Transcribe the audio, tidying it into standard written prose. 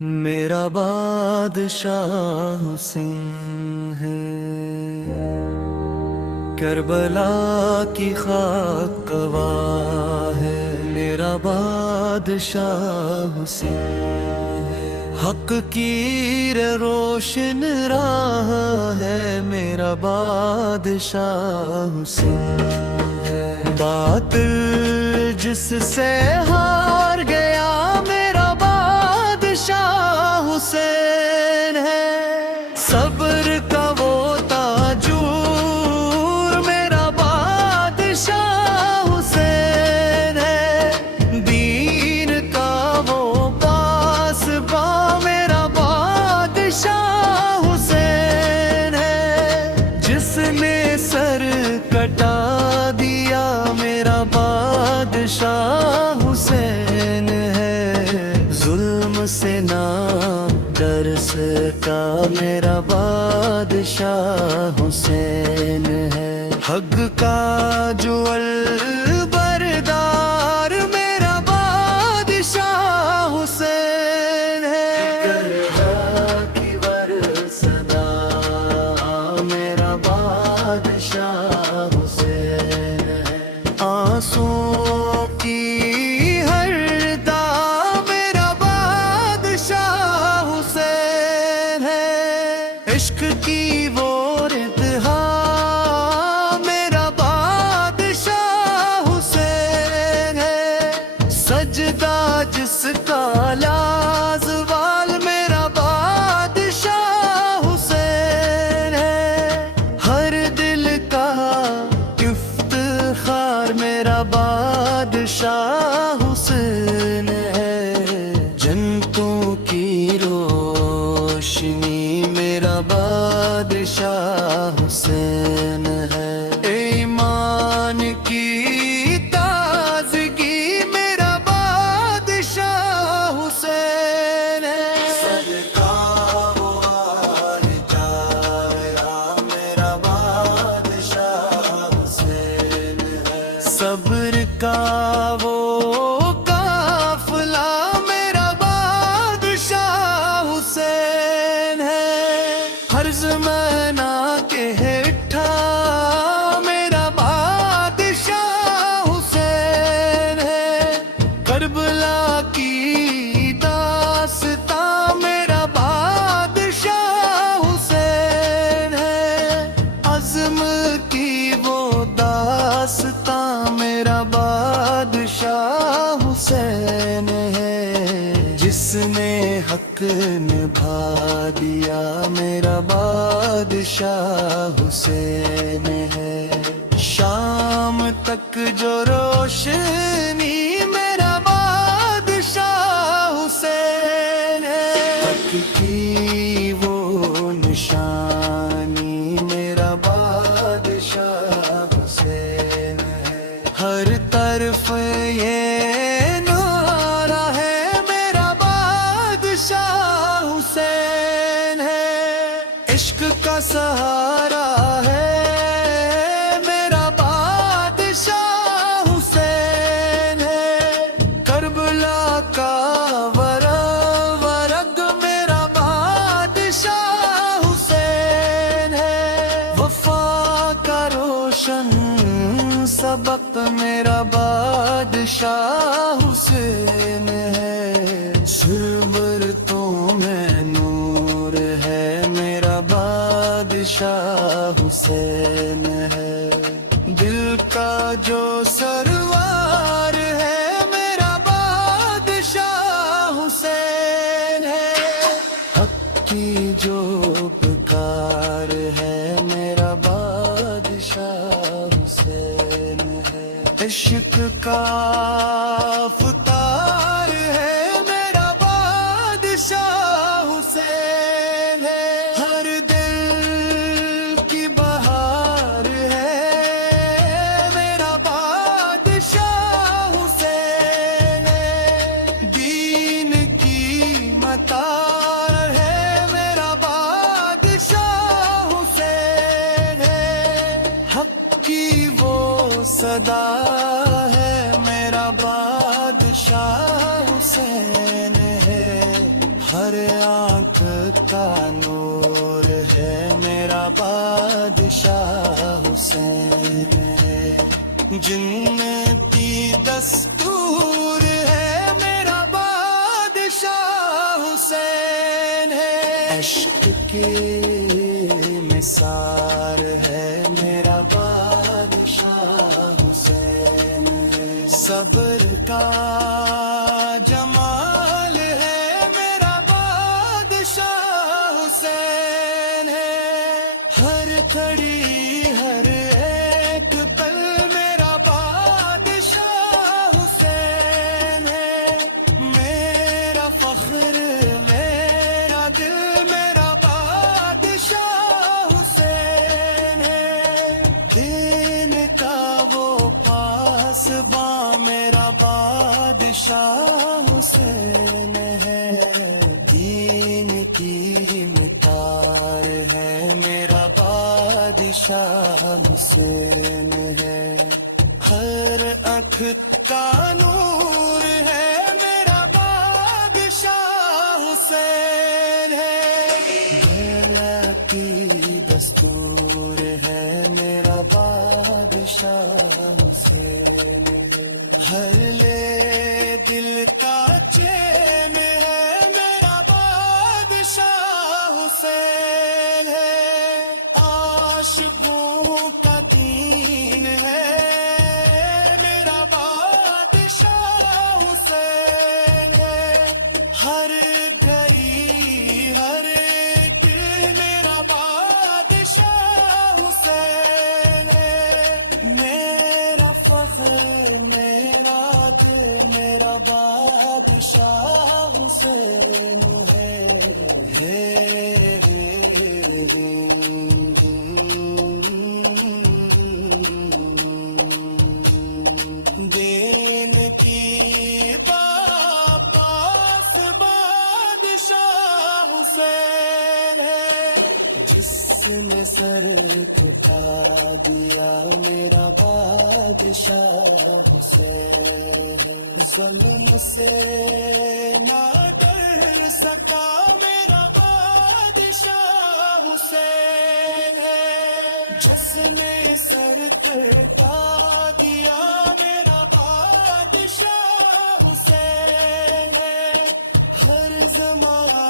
میرا بادشاہ حسین ہے، کربلا کی خاک گواہ ہے۔ میرا بادشاہ حسین ہے، حق کی روشن راہ ہے۔ میرا بادشاہ حسین ہے، باطل جس سے ہار گیا میرا بادشاہ حسین ہے۔ صبر کا وہ تاجور میرا بادشاہ حسین ہے، دین کا وہ پاسباں میرا بادشاہ حسین ہے۔ جس نے سر کٹا دیا میرا بادشاہ حسین ہے، ظلم سے نہ ڈر سکا میرا بادشاہ حسین ہے۔ حق کا جو البردار میرا بادشاہ حسین ہے، کربلا کی ورثہ میرا بادشاہ حسین ہے۔ آنسوں کی ہر داغ میرا بادشاہ حسین ہے، عشق کی وہ انتہا میرا بادشاہ حسین ہے۔ سجدہ جس کا لازوال میرا بادشاہ حسین ہے، ہر دل کا افتخار میرا بادشاہ حسین ہے۔ جنتوں کی روشنی میرا بادشاہ حسین ہے۔ ایمان کی تازگی میرا بادشاہ حسین ہے۔ صدقہ وہ والدہ میرا بادشاہ حسین ہے۔ صبر کا وہ قافلہ میرا بادشاہ حسین ہے۔ ہر زمانہ کے ہٹھا میرا بادشاہ حسین ہے۔ کربلا کی داستاں میرا بادشاہ حسین ہے۔ عزم کی وہ داستاں میرا بادشاہ حسین ہے۔ جس نے حق نبھا دیا میرا بادشاہ حسین ہے۔ شام تک جو روشنی میرا بادشاہ حسین ہے۔ حق کی وہ نشانی میرا بادشاہ حسین ہے۔ ہر طرف یہ نعرہ ہے میرا بادشاہ حسین ہے۔ عشق کا سہارا ہے میرا بادشاہ حسین ہے۔ کربلا کا ورگ میرا بادشاہ حسین ہے۔ وفا کا روشن سبق میرا بادشاہ حسین ہے۔ سرور تو میں نور ہے میرا بادشاہ حسین ہے۔ دل کا جو سروار ہے میرا بادشاہ حسین ہے۔ حق کی جو پکار ہے میرا بادشاہ حسین ہے۔ عشق کا فتار ہے میرا بادشاہ حسین ہے۔ ہر دل کی بہار ہے میرا بادشاہ حسین ہے۔ دین کی مطار ہے میرا بادشاہ حسین ہے۔ حق کی وہ صدا ہے میرا بادشاہ ہر آنکھ کا نور ہے میرا بادشاہ حسین ہے، جنتی دستور ہے میرا بادشاہ حسین ہے، عشق کی نثار ہے میرا بادشاہ حسین ہے، صبر کا جمال ہے میرا بادشاہ حسین ہے، ہر کھڑی ہر ایک پل میرا بادشاہ حسین ہے، میرا فخر میرا دل میرا بادشاہ حسین ہے، دین کا وہ پاسباں میرا بادشاہ حسین ہے، دین کی متار ہے میرا بادشاہ حسین ہے، ہر آنکھ کا نور ہے میرا بادشاہ حسین ہے، بیلا کی دستور ہے میرا بادشاہ حسین ہے، ہر لے دل کا چین ہے میرا بادشاہ حسین ہے، عاشقوں کا دین ہے میرا بادشاہ حسین ہے، ہر گئی ہر دل میرا بادشاہ حسین ہے، میرا فخر میرا دل میرا بادشاہ حسین ہے، دین کی پاس بادشاہ حسین ہے، جس نے سر جھکا دیا میرا بادشاہ حسین ہے، ظلم سے نہ ڈر سکا میرا بادشاہ حسین ہے، جس نے سر کٹا دیا میرا بادشاہ حسین ہے، ہر زمانہ